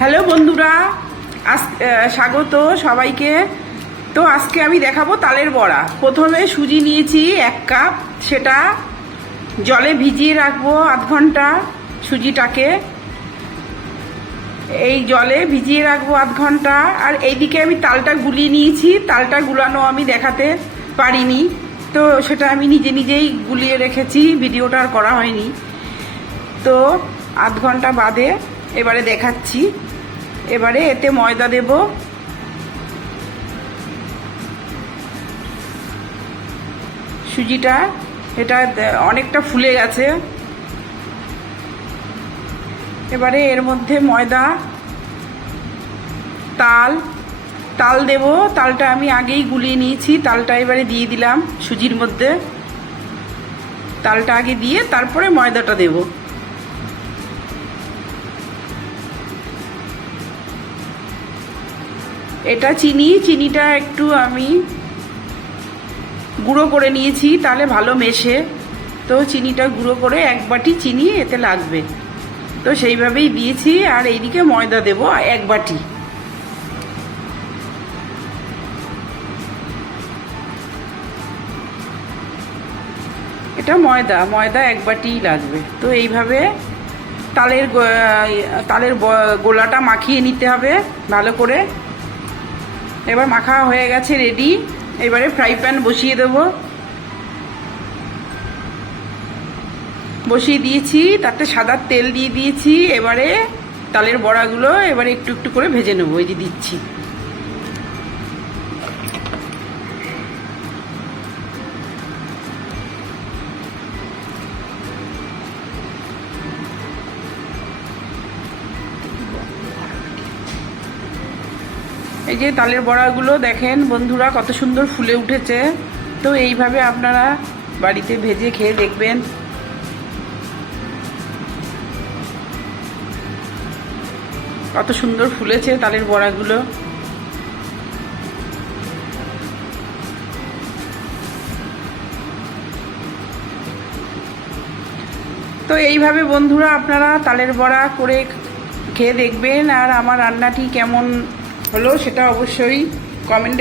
Hello বন্ধুরা, আজ স্বাগত সবাইকে। তো আজকে আমি দেখাবো তালের বড়া। প্রথমে সুজি নিয়েছি এক কাপ, সেটা জলে ভিজিয়ে রাখব আধ ঘণ্টা সুজিটাকে। এই জলে ভিজিয়ে রাখব আধ ঘণ্টা। আর এইদিকে আমি তালটা গুলিয়ে নিয়েছি। তালটা গুলানো আমি দেখাতে পারিনি। তো সেটা আমি নিজে নিজেই গুলিয়ে রেখেছি। ভিডিওটা আর করা হয়নি। তো আধ ঘণ্টা বাদে এবারে দেখাচ্ছি। এবারে এতে ময়দা দেব। সুজিটা, এটা অনেকটা ফুলে গেছে। এবারে এর মধ্যে ময়দা, তাল তাল দেব। তালটা আমি আগেই গুলিয়ে নিয়েছি, তালটা এবারে দিয়ে দিলাম সুজির মধ্যে। তালটা আগে দিয়ে তারপরে ময়দাটা দেবো। এটা চিনি, চিনিটা একটু আমি গুঁড়ো করে নিয়েছি, তাহলে ভালো মেশে। তো চিনিটা গুঁড়ো করে এক বাটি চিনি এতে লাগবে। তো সেইভাবেই দিয়েছি, আর এইদিকে ময়দা দেব এক বাটি। এটা ময়দা ময়দা এক বাটিই লাগবে। তো এইভাবে তালের তালের গোলাটা মাখিয়ে নিতে হবে ভালো করে। এবার মাখা হয়ে গেছে রেডি এবারে ফ্রাই প্যান বসিয়ে দেব। বসিয়ে দিয়েছি তাতে সাদা তেল দিয়ে দিয়েছি। এবারে তালের বড়াগুলো এবারে একটু একটু করে ভেজে নেব, এই যে দিচ্ছি। এই যে তালের বড়াগুলো দেখেন বন্ধুরা, কত সুন্দর ফুলে উঠেছে। তো এইভাবে আপনারা বাড়িতে ভেজে খেয়ে দেখবেন। কত সুন্দর ফুলেছে তালের বড়াগুলো। তো এইভাবে বন্ধুরা আপনারা তালের বড়া করে খেয়ে দেখবেন, আর আমার রান্নাটি কেমন হলো সেটা অবশ্যই কমেন্টে